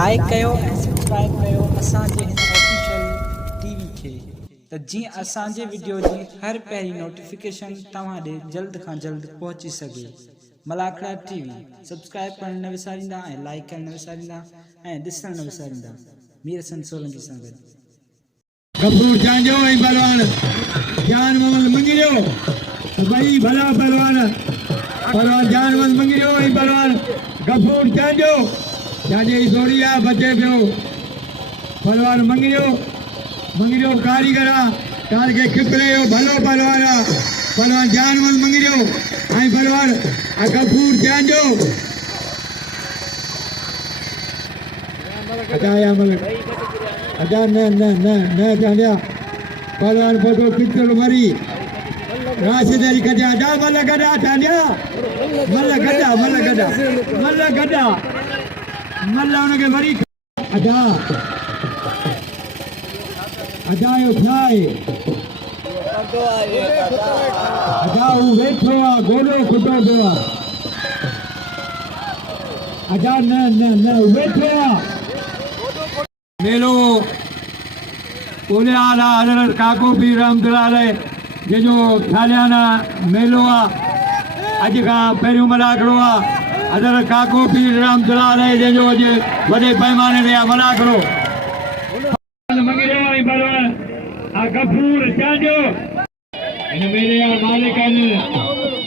Like कयो ऐं subscribe कयो असांजे हिन ऑफिशियल टीवी खे त जीअं असांजे वीडियो जी हर पहिरीं नोटिफिकेशन तव्हां ॾे जल्द खां जल्द पहुची सघे। मलाखड़ा टीवी सब्सक्राइब करण न विसारींदा ऐं लाइक करण न विसारींदा ऐं ॾिसण न विसारींदा। मीर हसन सोलंकी सां गॾु गफूर चांजो ऐं पहलवान जान मोहम्मद मंगिरियो भई भला पहलवान जान मोहम्मद मंगिरियो ऐं पहलवान गफूर चांजो जाजे सोरिया बचे पियो पहलवान मंगिरियो कारीगर कार के खिपरे भलो पहलवान जान मोहम्मद मंगिरियो ऐं पहलवान गफूर चांजो अजाया मलिक अजा न चांडिया पहलवान फोटो पिक्चर मरी राशिद अली कजा जा मल गडा चांडिया मल गडा उनके मरी अजा यो ठाए अजा वो बैठो आ गोलो खुटो पियो आ अजा न बैठो आ मेलो ओले आला हज़रत काको पीर रहमतुल्लाह अलैह जो थालियाना मेलो आ अज का पहिरियों मलाखड़ो आ हज़रत काको पीर रहमतुल्लाह अलैह जो अज वॾे पैमाने ते मलाखड़ो मंगिरियो ऐं पहलवान गफूर चांजो इन मेले जा मालिक आहिनि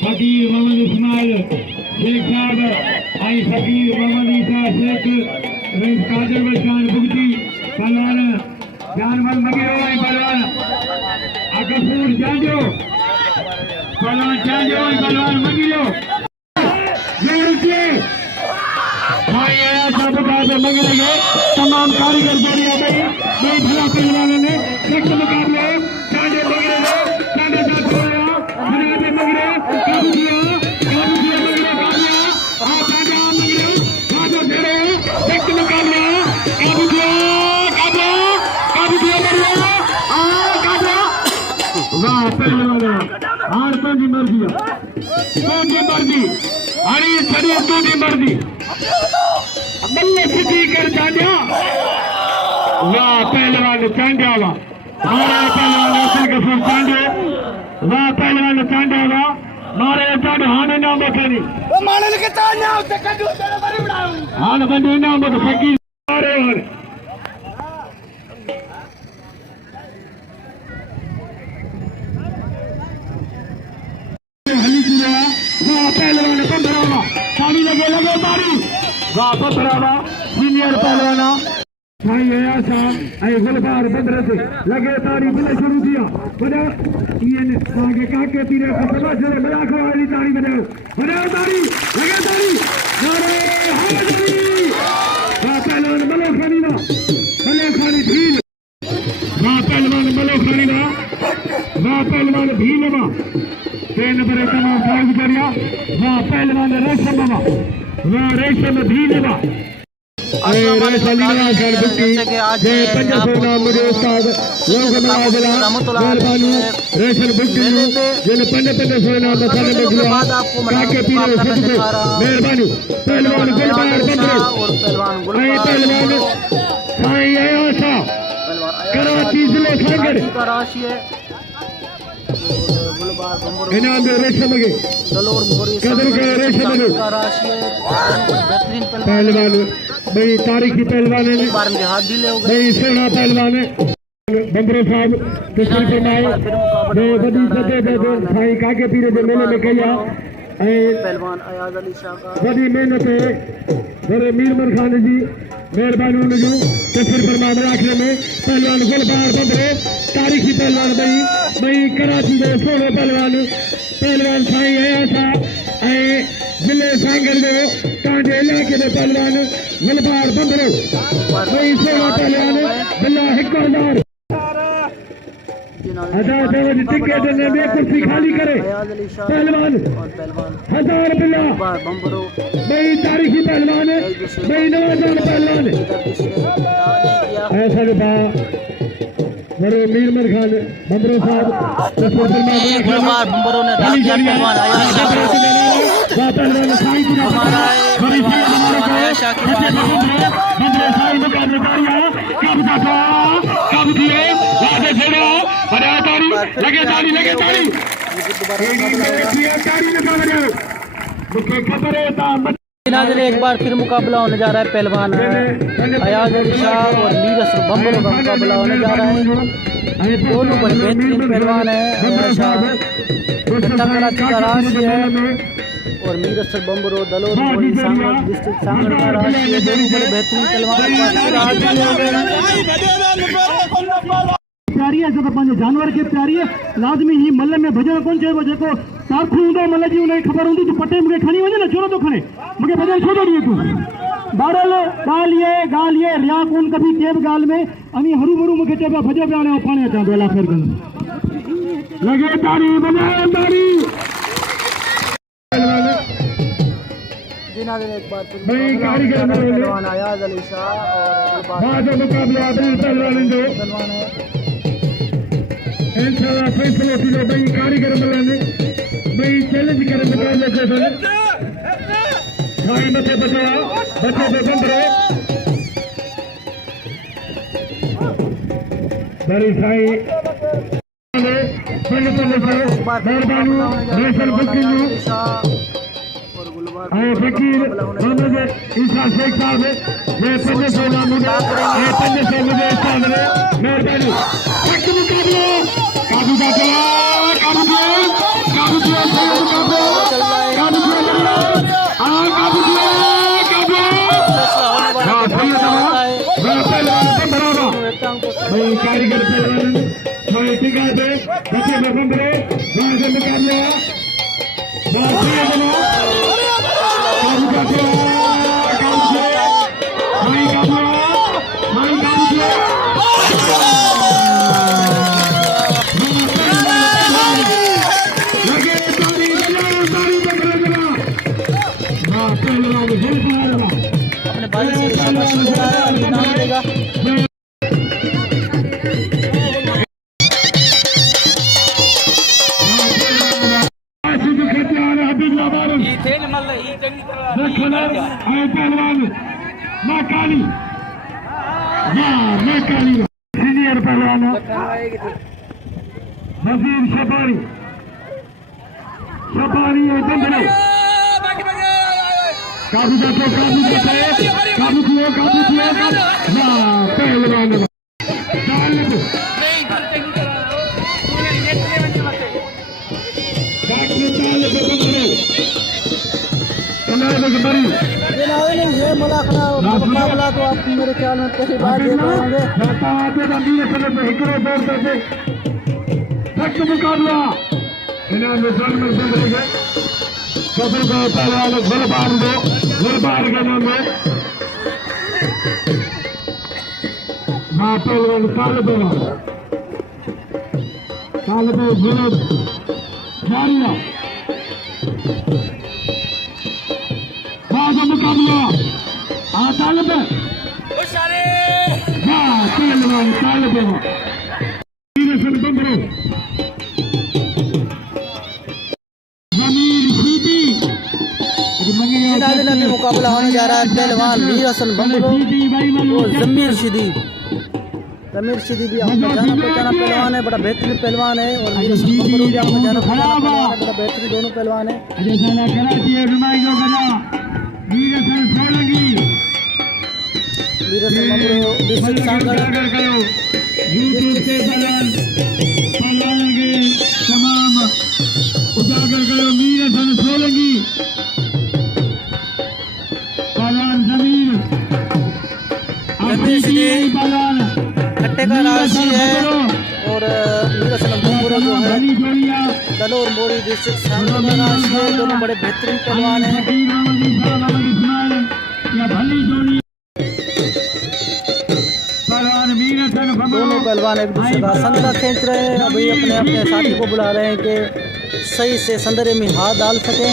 फकीर मोहम्मद इस्माइल शेख साहब ऐं फकीर मोहम्मद ईसा शेख कादिर बशान भुगती पहलवान जान मोहम्मद मंगिरियो ऐं पहलवान गफूर चांजो पहलवान चांजो ऐं पहलवान मंगिरियो भाई आया सब मंगले गए तमाम कारीगर जोड़िया भाई भला पहलवानों ने एक मुकाबले चांजो मंगले गए चांजो साथ होया हरियाणा मंगले काबू किया मंगले काबिया हां चांजो मंगले चांजो घेरे एक मुकाबले काबू किया बढ़िया काबिया वाह पहलवान हार की मर्जी हरी छड़िया तू की मर्जी बल्ले सिटी कर चांडिया वाह पहलवान चांडिया वाह मारे पहलवान असल के फुल चांडे वाह पहलवान चांडिया वाह मारे चांडे हाने ना बखनी ओ माने के चांडिया उते कदू तेरे बड़ी बनाऊ हान बंदे ना मत फकीर मारे पहलवान पंद्रहवा पानी लगे तारी वाह पंद्रहवा सीनियर पहलवाना साईं अयासा ऐं गुलबार बंदर से लगे तारी बिले शुरू किया बजाओ ये आगे काके पीरे को समझ ले मलाखो वाली तारी बजाओ तारी लगे तारी नारे हाजरी वाह पहलवान मलो खानी भील वाह पहलवान मलो खानी वाह पहलवान भील ट्रेन पर तमाम फाइज करिया वाह पहलवान रेशम वाह रेशम भीलवा कराची जिले इनाम रेशम के कदर के रेशम पहलवान भाई तारीखी पहलवान है भाई सोना पहलवान है बंदरो साहब तस्वीर फरमाए बड़ी सतह पे साईं काके पीरे के मेले में कया पहलवान अयाज अली शाह का बड़ी मेहनत है मेरे मीरमन खान जी मेहरबानी उनजो तस्वीर फरमाए आखिर में पहलवान गुलबार बंदरे तारीखी पहलवान भाई कराची के सोने पहलवान साईं अयासा जिले सांगल जो तव्हांजे इलाइक़े में पहलवान गुलबार बंदरो भाई सोना पहलवान बिल्ला 1000 टिकट ने बे कुर्सी खाली करे पहलवान 1000 बिल्ला भाई तारीखी पहलवान भाई नवाजान पहलवान ऐसा मेरे मीरमन खान बंदरो साहब बंबरों ने पहलवान शाह की बारी नाज़रीन एक बार फिर मुकाबला होने जा रहा है। पहलवान अयाज अली शाह और मीर असर बम्बरों का मुकाबला होने जा रहा है। दोनों बड़े बेहतरीन पहलवान हैं। अयाज शाह कराची का राशि है और मीर असर बम्बरो दलोर मोरी सांगड़ डिस्ट्रिक्ट सांगड़ का राशि है। दोनों बड़े बेहतरीन पहलवान प्यारी है जब पंहिंजे जानवर के प्यारी है लाज़मी ही मल में भजन कोन चइबो जेको सारथी हूंदो मल जी उनखे ख़बर हूंदी त पटे मूंखे खणी वञे न छो नथो खणे मूंखे भजन छो थो ॾिए तूं बहरहाल ॻाल्हि ये रिया कोन कभी कंहिं बि ॻाल्हि में अमी हरू भरू मूंखे चइबो आहे भॼो पिया हाणे पाणे अचां थो अला ख़ैर कंदो लॻे ताड़ी बजाए ताड़ी एक बार फिर पहलवान अयाज अली शाह और मुकाबला पहलवान है इंशाल्लाह फैसलो थींदो ॿई कारीगर मिलनि ॿई चैलेंज करे मुकाबलो कयो अथनि मथे बचो आहे बचे पे बंदरो बड़ी साईं मेहरबानी नेशनल बुकिंग फकीर मोहम्मद ईसा शेख साहब ये 500 नामुद ये 500 मुझे सामने मेहरबानी एक मुकाबला काबू का चला काबू किया सही मुकाबला काबू हाँ सही है पहलवान बराबर भाई कारीगर पहलवान भाई टिका पे बच्चे बंदरे वहाँ से मुकाबला अपने भाई से शाबाशी दिलाया और इनाम देगा। सीनियर पहलवान वजीर शफारी काबू किया पहलवान ये मुकाबला तो आप मेरे ख्याल में पहली बार देख रहे होंगे। मुकाबला पहलवान गुलबार के नाम में हाँ पहलवान तालब गुलब जारिया मुकाबला हाँ तालब हाँ पहलवान तालब बंदरो में मुकाबला होने जा रहा है। पहलवान मीर हसन बम्बरो और जमीर शदीद भी आपका जाना पहचाना पहलवान है। बड़ा बेहतरीन पहलवान है और मीर हसन बम्बरो भी आपका जाना पहचाना पहलवान है। बड़ा बेहतरीन दोनों पहलवान है। मीर हसन बम्बरो डिस्ट्रिक्ट सांगड़ यूट्यूब से पहलवान के तमाम उजागर करो। मीर हसन सोलंगी खट्टे का राशि है और मीर हसन बम्बरो जो है दलोर मोरी डिस्ट्रिक्ट सांगड़ का राशि है। दोनों बड़े बेहतरीन पहलवान हैं। दोनों पहलवान एक दूसरे का संदरा खींच रहे हैं। अभी अपने अपने साथी को बुला रहे हैं कि सही से संदरे में हाथ डाल सकें।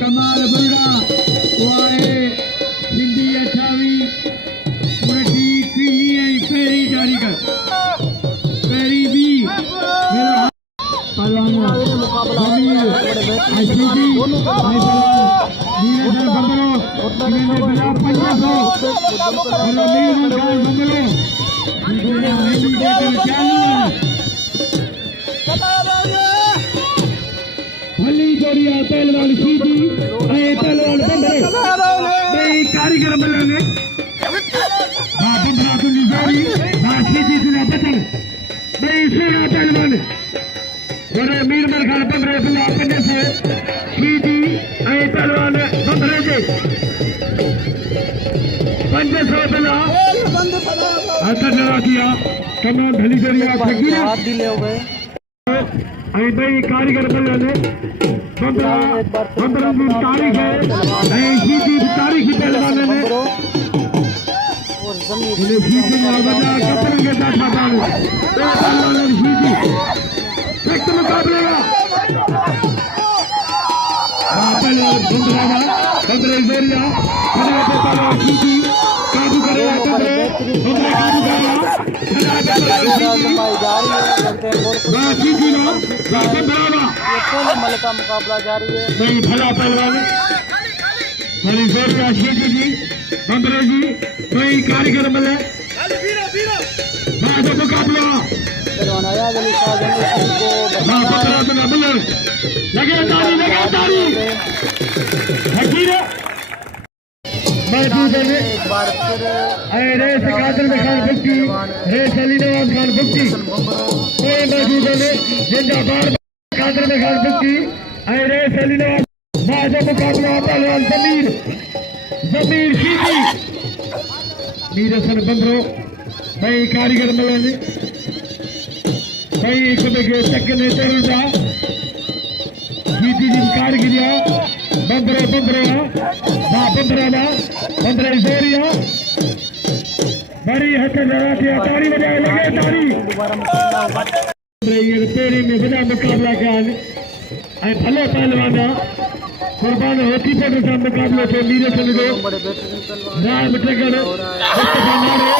कमाल बुरा सिंधी 28 पेरी जारी कर पैरी भी मेरा पहलवान मुकाबला जमीर आईसीजी नीरज बंबरो इन्होंने बजा 500 और नीरज बंबरो इन्होंने हिंदी देकर चालू हली जोड़िया पहलवान सीधी पहलवान बंबरो नहीं कारीगर बंबरो ने बंबरा तुम जारी सीधी सुना बचन नहीं सोना पहलवान और मीर मरखान बंबरे सुना अपने से सीधी पहलवान बंबरे के 500 बिला अच्छा जरा किया तमाम ढली जोड़िया फकीर हाथ दिले हो गए आई भाई कारीगर बल्ले बंबरा बंबरा की तारीख है आई सीधी तारीख की पहलवान ने और जमीन इन्हें सीधी में बजा कपड़े के साथ पहलवान ने सीधी एक मुकाबले का पहलवान बंबरा जोरिया खड़े पे पहलवान सीधी काबू करेगा बंबरा काबू करेगा आजमाई जारी है लगते हैं सीधी ना बंबरा ये पहले मल का मुकाबला जारी है नहीं भला पहलवान बड़ी जोर का सीधी जी बंबरे जी कोई कारीगर मिले बाजू मुकाबला पहलवान अयाज अली शाह जमीर को बंबरा तो मिले लगे तारी हकीर मौजूद है एक बार फिर रेस कादर में खान भुक्ति रेस अली नवाज खान भुक्ति कोई मौजूद है जिंदाबाद कादर में खान भुक्ति रेस अली नवाज बाजू मुकाबला पहलवान जमीर सीधी नीरसन बंबरो भाई कारीगर मिले भाई एक के चक्कर तोड़ा सीधी जी कारीगिरिया बंबरो बंबरे जोरिया बड़ी हथ जरा के तारी बजाए लगे तारी दोबारा मुकाबला होगा तेरी में बजा मुकाबला कान ऐ भले पहलवाना कुर्बान होती पर सा मुकाबले थे नीरसन को बड़े बेहतरीन पहलवान राम टकर मुस्तफा नारे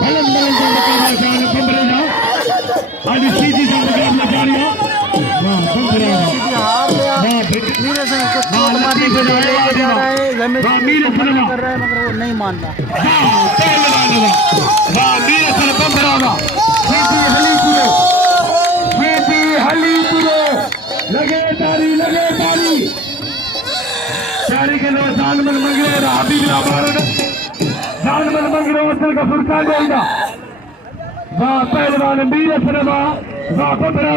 भलन का मुकाबला कान बंबरे जा आज सीधी सा मुकाबला कारिया वाह बंबरा हार गया नीरज सिंह को चोट मारने के लिए लेके जा रहा है जमीर कर रहा है मगर वो नहीं मान रहा लगे तारी के लो जानमन मंगरे हबीब जानमन मंगरे वसल का फुरकान देगा वाह पहलवान मीर सरमा वाह बंबरा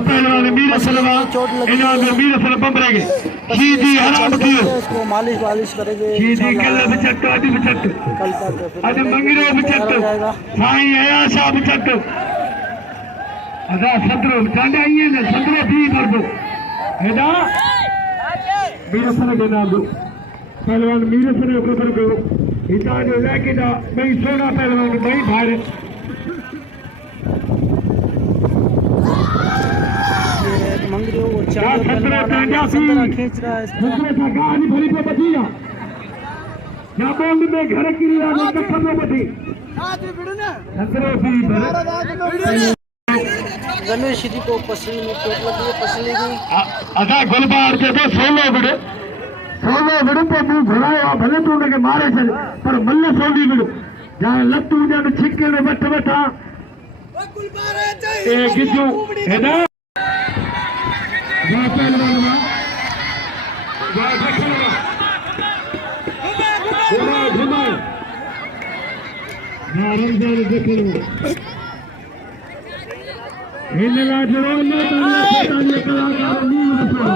पहलवान मीर सलवा इन्होंने मीर सल बंबरे के सीधी हराम कियो इसको मालिश करेंगे सीधी कल्ले बिचट अडी बिचट कल तक अज मंगरो बिचट साईं आया शाह बिचट अदा सदरो चांडा ये ने सदरो भी मरदो हेदा मीर सल के नाम दो पहलवान मीर सल को कर को इता जो लेके दा मैं सोना पहलवान मैं भारे मंगरो वो चार सत्रह खींच रहा है दूसरे का गाड़ी भरी पे बचिया या बोल में घर की रिया में कखन में बची सत्रह भी जमीर सीधी को पसली में चोट लगी है पसली की अदा गुलबार के तो 16 बिड़ पे तू घुराया भले तू उनके मारे चले पर मल्ल 16 बिड़ जहां लत्तू जन छिक्के में बैठा ए गिजू हेदा वाह पहलवान वाह देखो घुमा रमजान देखो हिलला जरूर में ताली कलाकार नींद से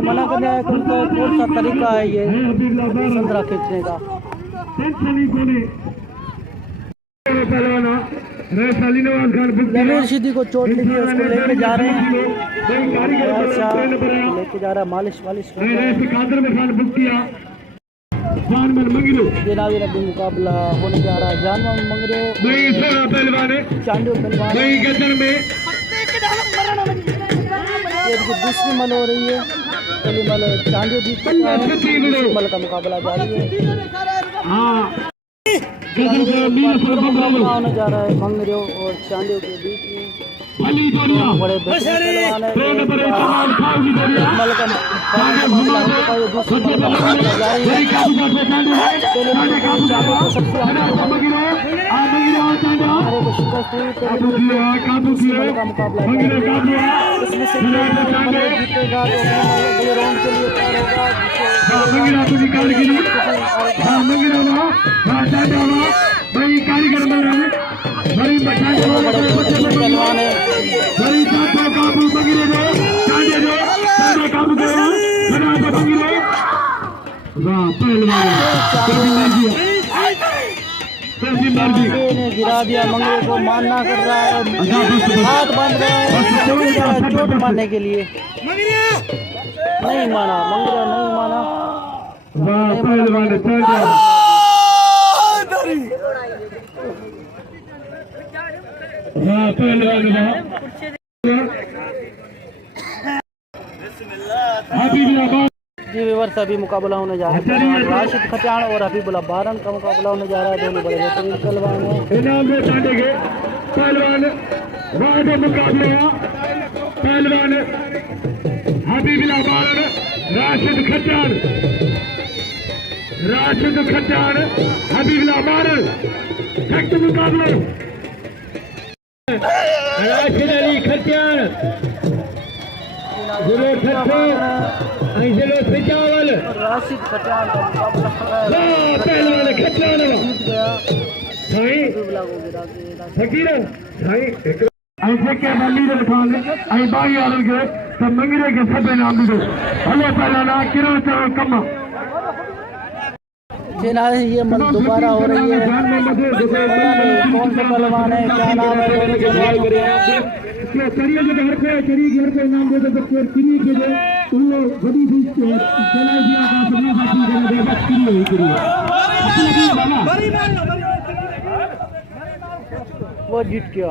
मना करने आया कौन सा तरीका है ये संतरा खींचने का जमीर सीधी को चोट लगी उसको लेके जा रहे हैं लेके जा रहा है मालिश जानवर मंगरो ये नाज़रीन अभी मुकाबला होने जा रहा है जानवर मंगरो भाई सोना पहलवान है चांडियो पहलवान। भाई गदर में ये देखिए दूसरी मल हो रही है, पहली मल चांडियो जीत चुका है, दूसरी मल का मुकाबला जारी है। हाँ गदर का मीर सर बंबरो होने जा रहा है मंगरो और चांडियो के बीच में। भली जोड़िया बड़े पहलवान है, ट्रेन पर इस्तेमाल खाओ की जोड़िया मल का मुकाबला हो चुका है, दूसरी मल का मुकाबला जारी है। भाई काबू कर चांडियो पहले मल में चांडियो को सबसे आगे मंगरो आ मंगरो चांडियो हमारे को शिकस्त हुई, काबू किया मल का मुकाबला मंगरो काबू इसमें से मल जीतेगा तो अगले राउंड के लिए तैयार होगा। हाँ मंगरो तो निकाल के लिए हाँ मंगरो ना हाँ चांडियो ना भाई कारीगर मिल रहे हैं बड़ी पहलवान है बड़ी साथों काबू मंगरो दो चांडियो दो चांडियो काबू करो बना दो मंगरो वाह पहलवान ने गिरा दिया मंगरे को, मानना कर रहा है, हाथ बांध रहा है चोट मारने के लिए। नहीं माना मंगरा, नहीं माना। वाह पहलवान चांडियो वाह पहलवान हबीबुल्लाह जी विवर्स अभी मुकाबला होने जा रहा है राशिद खचान और हबीबुल्लाह बारन का मुकाबला होने जा रहा है। दोनों बड़े बेहतरीन पहलवान हैं। इनाम में चाटेंगे पहलवान वादा मुकाबला पहलवान हबीबुल्लाह बारन राशिद खचान हबीबुल्लाह बारन सख्त मुकाबला राशिद अली खचान जिलो ठट्ठो जिलो पिचावल राशिद खचान का मुकाबला कर रहा है, पहलवान खचान जीत गया साईं हबीबुल्लाह को गिरा के। फकीर साईं ऐसे के मंगीर खान आई बागी आल के सब मंगीरे के सब नाम दो हलो पहलवाना किरो चलो कम्मा ये मल दोबारा हो रही है। कौन सा पहलवान है, क्या नाम है? चरिए जो घर पे चरिए घर पे नाम दे दो चरिए के दो तुम लोग बड़ी सी चला दिया का सबने साथी कर दे बस करिए ही करिए वो जीत गया।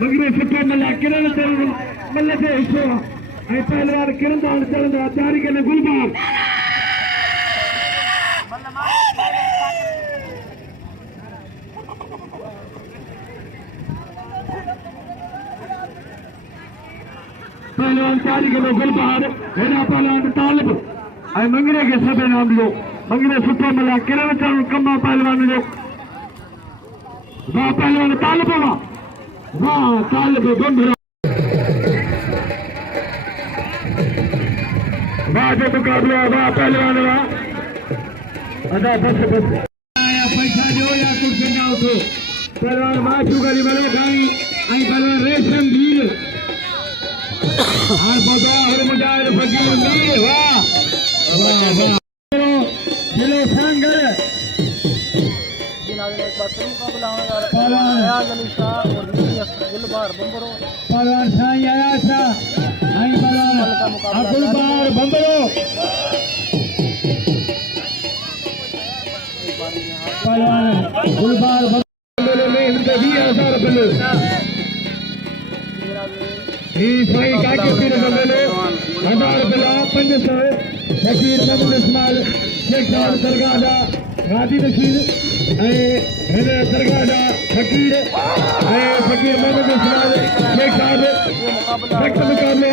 मंगरे छुट्टे मल्ला किरण चल मल्ले से हिस्सो आई पहलवान किरण दान चल दा तैयारी के गुलबार पहलवान तैयारी के गुलबार हेना पहलवान तालिब आई मंगरे के सब नाम लो मंगरे छुट्टे मल्ला किरण चल कम्मा पहलवान जो वाह पहलवान तालिब वाह तालिब बंधरा वाह जो मुकाबला वाह पहलवान वाह अदा बस पैसा दो या कुछ ना उठो पहलवान मां चुगली वाले गाई आई पहलवान रेशम धीर हां बगा हर मुजाहिद फकीर मीर वाह वाह वाह चलो संगर एक बार फिर मुकाबला होने जा रहा है अयाज अली शाह और गुलबार बंबरो। पहलवान साईं आया था आई पहलवान गुलबार बंबरो पहलवान गुलबार बंबरो में इनके 20,000 रुपये ही साईं काके पीर बंबरो 1000 रुपये 500 फकीर मोहम्मद इस्माइल शेख साहब दरगाह दा गादी नशीद हेने दरगाह दा फकीर फकीर मोहम्मद इस्माइल शेख साहब सख्त मुकाबला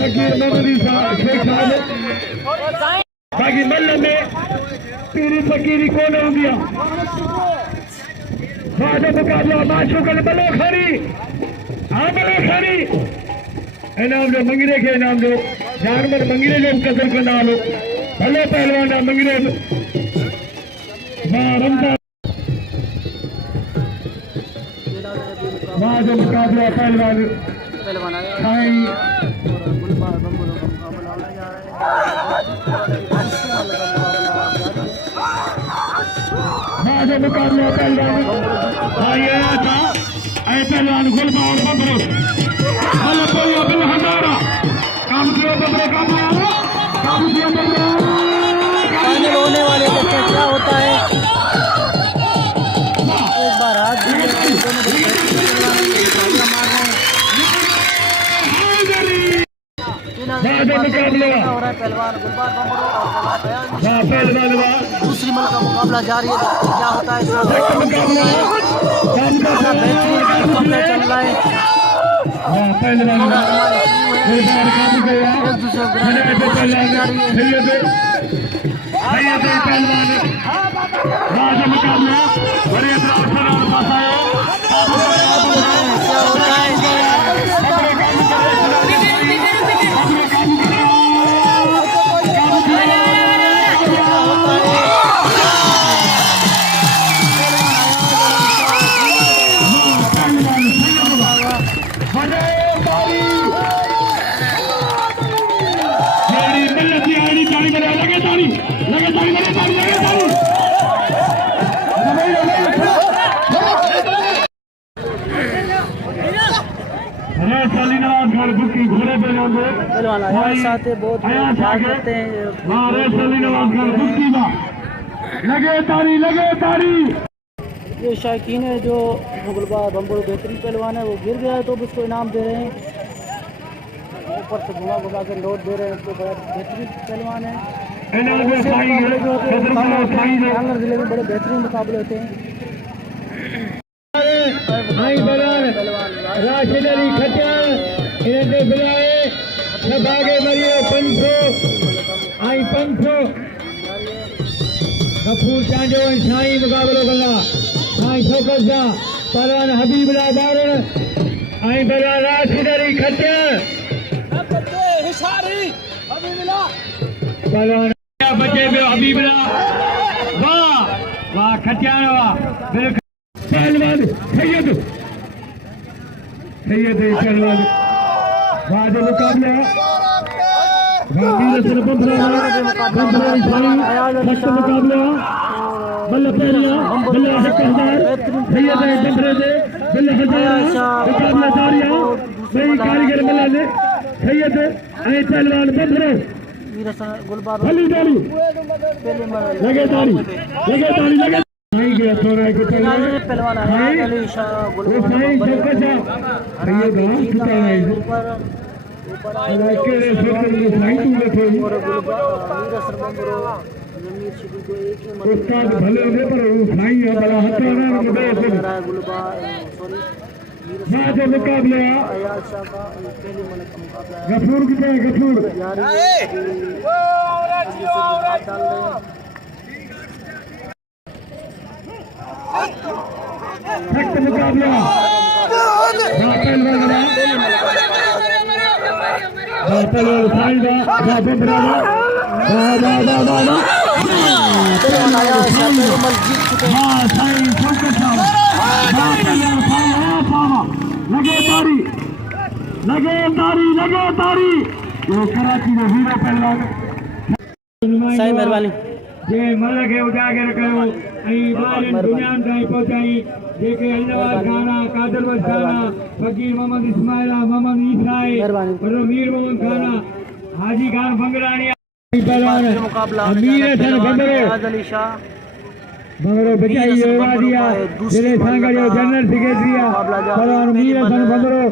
फकीर मोहम्मद इस्माइल शेख साहब बाकी मल्ल में पीरी फकीरी कौन हो गया वादा मुकाबला माशू कल बलो खरी हाँ बलो खरी इनाम दो मंगरे के इनाम दो जानवर मंगरे जो कसर को ना लो भले पहलवान मंगरे वाह रमजान वाह जो मुकाबला पहलवान साईं गुलबार बंबरो का मुकाबला होने जा रहा है। वाह जो मुकाबला पहलवान साईं आया था ऐ पहलवान गुलबार बंबरो भले बोलियो बिल हजारा काम किया बंबरो काम किया बंबरो होने वाले देखते हैं क्या होता है। एक बार हाथ भी दोनों मार रहे हैं। हो रहा है पहलवान गुलबार बम्बरो और पहलवान दूसरी मल का मुकाबला जारी है। क्या होता है बेहतरीन मुकाबला चल रहा है। एक दूसरे क्या होता है पहलवान आयाज साथ बहुत प्यार करते हैं। ये शायकीन है जो गुलबार बम्बरो बेहतरीन पहलवान है, वो गिर गया है तो उसको इनाम दे रहे हैं। ऊपर से घुमा घुमा के लौट दे रहे हैं। उसको बड़ा बेहतरीन पहलवान है। जिले में बड़े बेहतरीन मुकाबले होते हैं। गफूर चांजो साईं मुकाबलो कंदा साईं फोकस जा पहलवान हबीबुल्लाह बाबर आई पहलवान राशिदरी खटिया पहलवान बचे पे हबीबुल्लाह वाह वाह खटिया वाह पहलवान सैयद पहलवान वाह जो मुकाबला मुकाबला बल्ला पेरिया बल्ला 1000 सैयद बंदरे दे बल्ला 1000 मुकाबला जारिया सही कारीगर बल्ला ने सैयद आई पहलवान बंदरे गुलबार भली ताली लगे ताली लगे नहीं गया थोड़ा को पहलवान आयाज अली शाह गुलबार उस्ताद भले हो पर साईं बड़ा हथराना जो मुकाबला आयाज शाह का पहले मन का मुकाबला है। गफूर की तरह गफूर सख्त मुकाबला लगे तारी वो कराची में हीरो पहलवान साईं मेहरबानी जे मल के उजागर कयो ऐं ॿारनि दुनियानि ताईं पहुचाई जेके अहमदाबाद खाना कादरबंद खाना फकीर मोहम्मद इस्माइल मोहम्मद ईसाई मीर मोहम्मद खाना हाजी खान बंगरानी पहलवान अमीर हसन बंदरो आयाज अली शाह बंगरो बचाई वादिया जिले सांगड़ियो जनरल सेक्रेटरी पहलवान मीर हसन बंदरो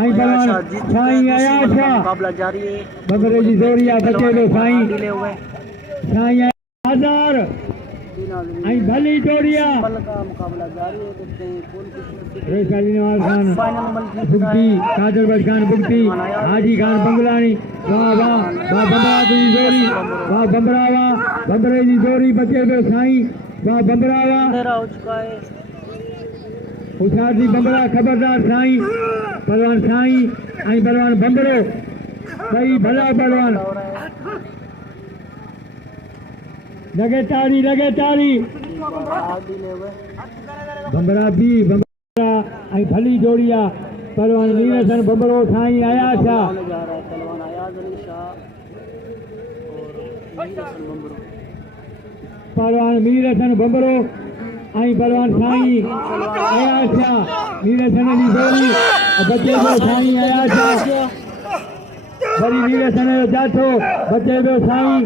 आई पहलवान साईं आयाज शाह मुकाबला जारी है। बंदरे जी जोरिया बचे लो साईं मिले हुए साईं 1000 आई भली जोड़िया मल का मुकाबला जारी है। देखते हैं कौन किस्मत रेशाली नवाज खान फाइनल मल जीत बुगती कादरबंद खान बुगती हाजी खान बंगलानी वाह वाह वाह बंबरा की जोड़ी वाह बंबरा वाह बंबरे जी जोड़ी बचे पे साईं वाह बंबरा वाह अंधेरा हो चुका है। हुशार जी बंबरा खबरदार साईं पहलवान साईं आई पहलवान बंबरो सही भला पहलवान लगे तारी बंबरा भी बंबरा आई भली जोड़िया पहलवान मीर हसन बंबरो साईं आयाज शाह पहलवान आयाज अली शाह पहलवान मीर हसन बंबरो आई पहलवान साईं आयाज शाह मीर हसन अली जोड़ी बचे दो साईं आयाज शाह बड़ी मीर हसन जाथो बचे दो साईं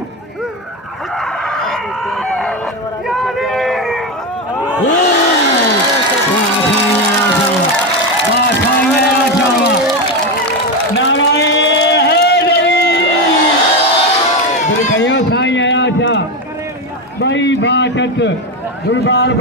भाई बात गुलबार